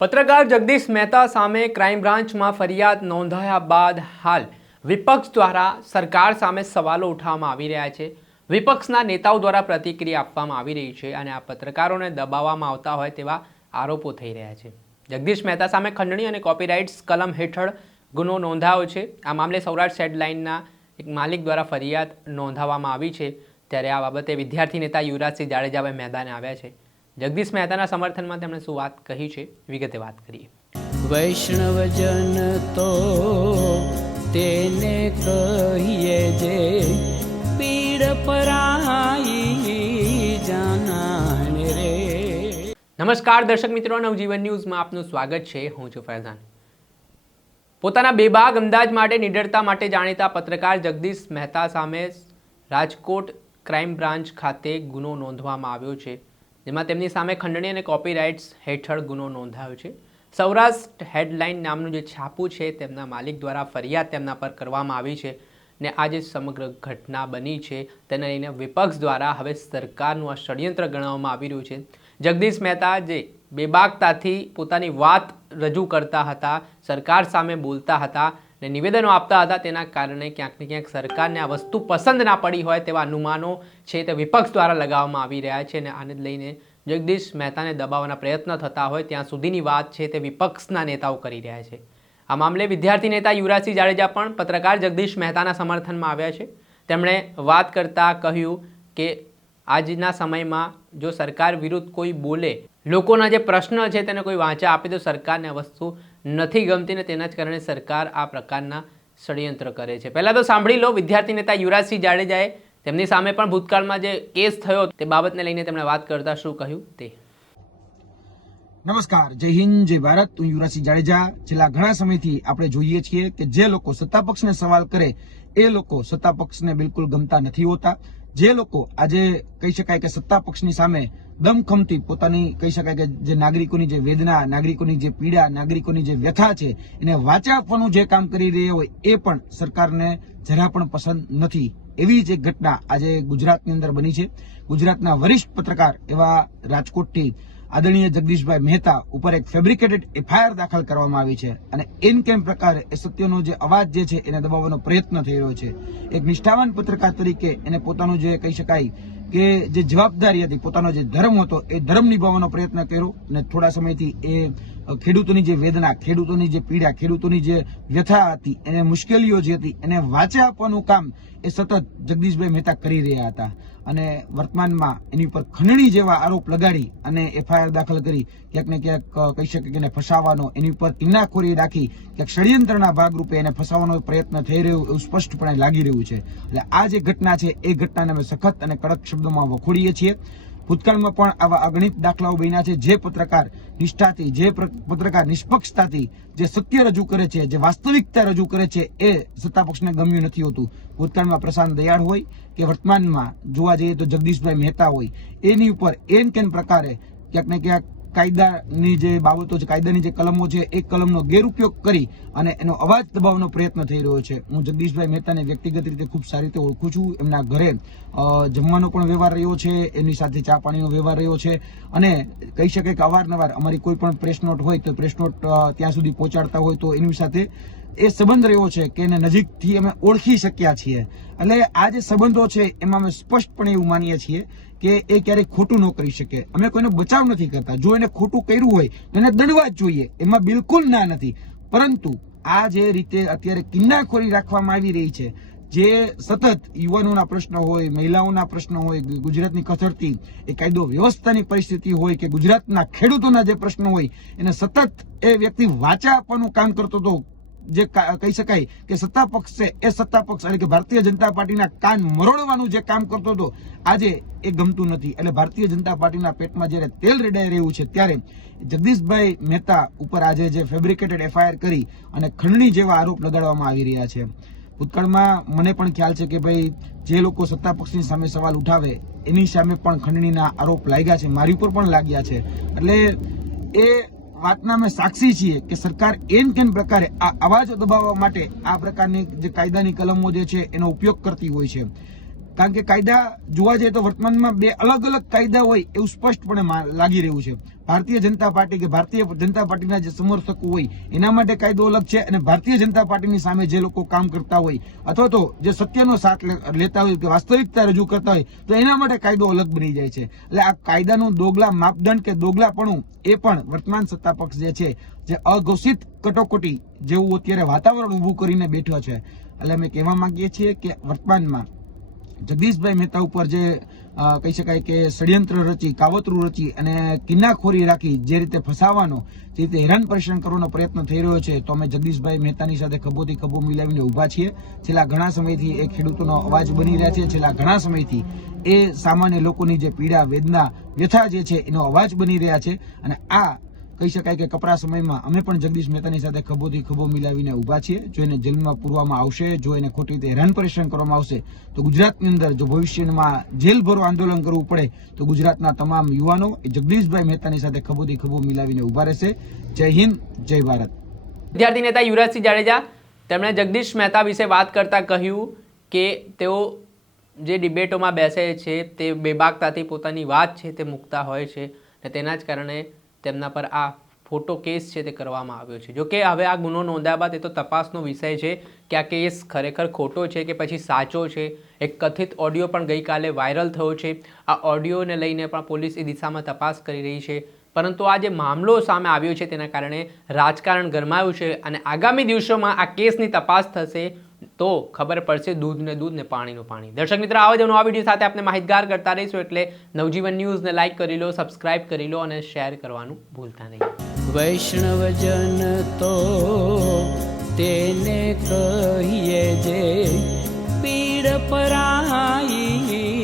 પત્રકાર જગદીશ મહેતા સામે ક્રાઇમ બ્રાન્ચમાં ફરિયાદ નોંધાયા બાદ હાલ વિપક્ષ દ્વારા સરકાર સામે સવાલો ઉઠાવવામાં આવી રહ્યા છે. વિપક્ષના નેતાઓ દ્વારા પ્રતિક્રિયા આપવામાં આવી રહી છે અને આ પત્રકારોને દબાવવામાં આવતા હોય તેવા આરોપો થઈ રહ્યા છે. જગદીશ મહેતા સામે ખંડણી અને કોપીરાઇટ્સ કલમ હેઠળ ગુનો નોંધાયો છે. આ મામલે સૌરાષ્ટ્ર હેડલાઇનના એક માલિક દ્વારા ફરિયાદ નોંધાવવામાં આવી છે. ત્યારે આ બાબતે વિદ્યાર્થી નેતા યુવરાજસિંહ જાડેજાભાઈ મેદાને આવ્યા છે. જગદીશ મહેતાના સમર્થનમાં તેમણે શું વાત કહી છે? વિગતે વાત કરીએ. વૈષ્ણવજન તો તેને કહીએ જે પીડ પરાઈ જાનાને રે. નમસ્કાર દર્શક મિત્રો નવજીવન ન્યૂઝમાં આપનું સ્વાગત છે. હું છું ફૈઝાન. પોતાના બેબાગ અંદાજ માટે નિડરતા માટે જાણીતા પત્રકાર જગદીશ મહેતા સામે રાજકોટ ક્રાઇમ બ્રાન્ચ ખાતે ગુનો નોંધવામાં આવ્યો છે. જેમાં તેમની સામે ખંડણી અને કોપીરાઇટ્સ હેઠળ ગુનો નોંધાયો છે. સૌરાષ્ટ્ર હેડલાઇન નામનું જે છાપું છે, તેમના માલિક દ્વારા ફરિયાદ તેમના પર કરવામાં આવી છે ને આ જે સમગ્ર ઘટના બની છે. તેને લઈને વિપક્ષ દ્વારા હવે સરકારનું આ ષડયંત્ર ગણાવવામાં આવી રહ્યું છે. જગદીશ મહેતા જે બેબાકતાથી પોતાની વાત રજૂ કરતા હતા, સરકાર સામે બોલતા હતા ને નિવેદનો આપતા હતા તેના કારણે ક્યાંક ને ક્યાંક સરકારને આ વસ્તુ પસંદ ના પડી હોય તેવા અનુમાનો છે તે વિપક્ષ દ્વારા લગાવવામાં આવી રહ્યા છે અને આને લઈને જગદીશ મહેતાને દબાવવાના પ્રયત્ન થતા હોય ત્યાં સુધીની વાત છે તે વિપક્ષના નેતાઓ કરી રહ્યા છે. આ મામલે વિદ્યાર્થી નેતા યુવરાજસિંહ જાડેજા પણ પત્રકાર જગદીશ મહેતાના સમર્થનમાં આવ્યા છે. તેમણે વાત કરતાં કહ્યું કે આજના સમયમાં જો સરકાર વિરુદ્ધ કોઈ બોલે, લોકોના જે પ્રશ્ન છે તેને કોઈ વાંચા આપે તો સરકારને વસ્તુ નથી ગમતી ને તેના જ કારણે સરકાર આ પ્રકારના ષડયંત્ર કરે છે. પહેલાં તો સાંભળી લો, વિદ્યાર્થી નેતા યુવરાજસિંહ જાડેજાએ તેમની સામે પણ ભૂતકાળમાં જે કેસ થયો તે બાબતને લઈને તેમણે વાત કરતા શું કહ્યું તે? નમસ્કાર, જય હિન્દ, જય ભારત. હું યુવરાજસિંહ જાડેજા. છેલ્લા ઘણા સમયથી આપણે જોઈએ છીએ કે જે લોકો સત્તા પક્ષને સવાલ કરે, એ લોકો સત્તા પક્ષને બિલકુલ ગમતા નથી હોતા. જે લોકો આજે કહી શકાય કે સત્તા પક્ષની સામે દમખમથી પોતાની કહી શકાય કે જે નાગરિકોની જે વેદના, નાગરિકોની જે પીડા, નાગરિકોની જે વ્યથા છે, એને વાચા આપવાનું જે કામ કરી રહ્યા હોય એ પણ સરકારને જરા પણ પસંદ નથી. એવી જ એક ઘટના આજે ગુજરાતની અંદર બની છે. ગુજરાતના વરિષ્ઠ પત્રકાર એવા રાજકોટથી આદરણીય જગદીશભાઈ મહેતા ઉપર એક ફેબ્રિકેટેડ એફઆઈઆર દાખલ કરવામાં આવી છે અને એન કેમ પ્રકારે એ સત્યનો જે અવાજ જે છે એને દબાવવાનો પ્રયત્ન થઈ રહ્યો છે. એક નિષ્ઠાવાન પત્રકાર તરીકે એને પોતાનું જે કહી શકાય કે જે જવાબદારી હતી, પોતાનો જે ધર્મ હતો, એ ધર્મ નિભાવવાનો પ્રયત્ન કર્યો અને થોડા સમયથી એ ખેડૂતોની જે વેદના, ખેડૂતોની જે પીડા, ખેડૂતોની જે વ્યથા હતી, એને મુશ્કેલીઓ જે હતી, એને વાચા આપવાનું કામ એ સતત જગદીશભાઈ મહેતા કરી રહ્યા હતા. અને વર્તમાનમાં એની પર ખંડણી જેવા આરોપ લગાડી અને એફઆઈઆર દાખલ કરી. ક્યાંક ને ક્યાંક કહી શકે કે એને ફસાવાનો, એની ઉપર કિન્નાખોરી રાખી, ક્યાંક ષડયંત્રના ભાગરૂપે એને ફસાવવાનો પ્રયત્ન થઈ રહ્યો એવું સ્પષ્ટપણે લાગી રહ્યું છે. એટલે આ જે ઘટના છે, એ ઘટનાને અમે સખત અને કડક શબ્દોમાં વખોડીએ છીએ. ભૂતકાળમાં પણ આવા અગણિત દાખલાઓ બન્યા છે. જે પત્રકાર નિષ્ઠાથી, જે પત્રકાર નિષ્પક્ષતાથી જે સત્ય રજૂ કરે છે, જે વાસ્તવિકતા રજૂ કરે છે, એ સત્તા પક્ષને ગમ્યું નથી હોતું. ભૂતકાળમાં પ્રશાંત દયાળ હોય કે વર્તમાનમાં જોવા જઈએ તો જગદીશભાઈ મહેતા હોય, એની ઉપર એન કેન પ્રકારે ક્યાંક ને ક્યાંક કાયદાની જે બાબતો છે, કાયદાની જે કલમો છે, એ કલમનો ગેરઉપયોગ કરી અને એનો અવાજ દબાવવાનો પ્રયત્ન થઈ રહ્યો છે. હું જગદીશભાઈ મહેતાને વ્યક્તિગત રીતે ખૂબ સારી રીતે ઓળખું છું. એમના ઘરે જમવાનો પણ વ્યવહાર રહ્યો છે, એની સાથે ચા પાણીનો વ્યવહાર રહ્યો છે અને કહી શકે કે અવારનવાર અમારી કોઈ પણ પ્રેસ નોટ હોય તો પ્રેસ નોટ ત્યાં સુધી પહોંચાડતા હોય તો એની સાથે એ સંબંધ રહ્યો છે કે એને નજીકથી અમે ઓળખી શક્યા છીએ. એટલે આ જે સંબંધો છે, એમાં અમે સ્પષ્ટપણે એવું માનીએ છીએ કે એ ક્યારેય ખોટું ન કરી શકે. અમે કોઈનો બચાવ નથી કરતા. જો એને ખોટું કર્યું હોય, તો એને દંડવા જ જોઈએ. એમાં બિલકુલ ના નથી. પરંતુ આ જે રીતે અત્યારે કિન્નાખોરી રાખવામાં આવી રહી છે, જે સતત યુવાનોના પ્રશ્ન હોય, મહિલાઓના પ્રશ્ન હોય ગુજરાતની કથળતી એ કાયદો વ્યવસ્થાની પરિસ્થિતિ હોય કે ગુજરાતના ખેડૂતોના જે પ્રશ્નો હોય, એને સતત એ વ્યક્તિ વાચા આપવાનું કામ કરતો હતો જે કહી શકાય કે સત્તા પક્ષ છે, એ સત્તા પક્ષ એટલે કે ભારતીય જનતા પાર્ટીના કાન મરોડવાનું જે કામ કરતો હતો, આજે એ ગમતું નથી. એટલે ભારતીય જનતા પાર્ટીના પેટમાં જ્યારે તેલ રેડાઈ રહ્યું છે, ત્યારે જગદીશભાઈ મહેતા ઉપર આજે જે ફેબ્રિકેટેડ એફઆઈઆર કરી અને ખંડણી જેવા આરોપ લગાડવામાં આવી રહ્યા છે. ભૂતકાળમાં મને પણ ખ્યાલ છે કે ભાઈ, જે લોકો સત્તા પક્ષની સામે સવાલ ઉઠાવે, એની સામે પણ ખંડણીના આરોપ લાગ્યા છે, મારી ઉપર પણ લાગ્યા છે. એટલે એ વાતના અમે સાક્ષી છીએ કે સરકાર એન કેન પ્રકારે આ અવાજો દબાવવા માટે આ પ્રકારની જે કાયદાની કલમો જે છે એનો ઉપયોગ કરતી હોય છે. કારણ કે કાયદા જોવા જઈએ તો વર્તમાનમાં બે અલગ અલગ કાયદા હોય એવું સ્પષ્ટપણે લાગી રહ્યું છે. ભારતીય જનતા પાર્ટી કે ભારતીય જનતા પાર્ટીના જે સમર્થકો હોય, એના માટે કાયદો અલગ છે અને ભારતીય જનતા પાર્ટીની સામે જે લોકો કામ કરતા હોય, અથવા તો જે સત્યનો સાથ લેતા હોય કે વાસ્તવિકતા રજૂ કરતા હોય, તો એના માટે કાયદો અલગ બની જાય છે. એટલે આ કાયદાનું દોગલા માપદંડ કે દોગલાપણું એ પણ વર્તમાન સત્તા પક્ષ જે છે, જે અઘોષિત કટોકટી જેવું અત્યારે વાતાવરણ ઊભું કરીને બેઠો છે. એટલે અમે કહેવા માંગીએ છીએ કે વર્તમાનમાં જગદીશભાઈ મહેતા ઉપર જે કહી શકાય કે ષડયંત્ર રચી, કાવતરું રચી અને કિન્નાખોરી રાખી જે રીતે ફસાવાનો જે રીતે હેરાન પરેશાન કરવાનો પ્રયત્ન થઈ રહ્યો છે, તો અમે જગદીશભાઈ મહેતાની સાથે ખભોથી ખભો મિલાવીને ઊભા છીએ. છેલ્લા ઘણા સમયથી એ ખેડૂતોનો અવાજ બની રહ્યા છે. છેલ્લા ઘણા સમયથી એ સામાન્ય લોકોની જે પીડા, વેદના, વ્યથા જે છે, એનો અવાજ બની રહ્યા છે. અને આ કહી શકાય કે કપરા સમયમાં અમે પણ જગદીશ મહેતાની સાથે ખભોથી ખભો મિલાવીને ઊભા છીએ. જો એને જેલમાં પૂરવામાં આવશે, જો એને ખોટી રીતે હેરાન પરેશાન કરવામાં આવશે, તો ગુજરાતની અંદર જો ભવિષ્યમાં જેલ ભરો આંદોલન કરવું પડે, તો ગુજરાતના તમામ યુવાનો એ જગદીશભાઈ મહેતાની સાથે ખભોથી ખભો મિલાવીને ઊભા રહેશે. જય હિન્દ, જય ભારત. વિદ્યાર્થી નેતા યુવરાજસિંહ જાડેજા, તેમણે જગદીશ મહેતા વિશે વાત કરતા કહ્યું કે તેઓ જે ડિબેટોમાં બેસે છે, તે બેબાકતાથી પોતાની વાત છે, તે મૂકતા હોય છે અને તેના જ કારણે તેમના પર આ ફોટો કેસ છે તે કરવામાં આવ્યો છે. જોકે હવે આ ગુનો નોંધાયા બાદ એ તો તપાસનો વિષય છે કે આ કેસ ખરેખર ખોટો છે કે પછી સાચો છે. એક કથિત ઓડિયો પણ ગઈકાલે વાયરલ થયો છે. આ ઓડિયોને લઈને પણ પોલીસ એ દિશામાં તપાસ કરી રહી છે. પરંતુ આ જે મામલો સામે આવ્યો છે તેના કારણે રાજકારણ ગરમાયું છે અને આગામી દિવસોમાં આ કેસની તપાસ થશે તો ખબર પડશે દૂધ ને દૂધ ને પાણીનું પાણી. દર્શક મિત્ર, આવા જ નવા વીડિયો સાથે આપણે માહિતગાર કરતા રહીશું એટલે નવજીવન ન્યૂઝને લાઈક કરી લો સબસ્ક્રાઇબ કરી લો અને શેર કરવાનું ભૂલતા નહીં. વૈષ્ણવજન તો તેને કહીએ જે પીડ પરાઈ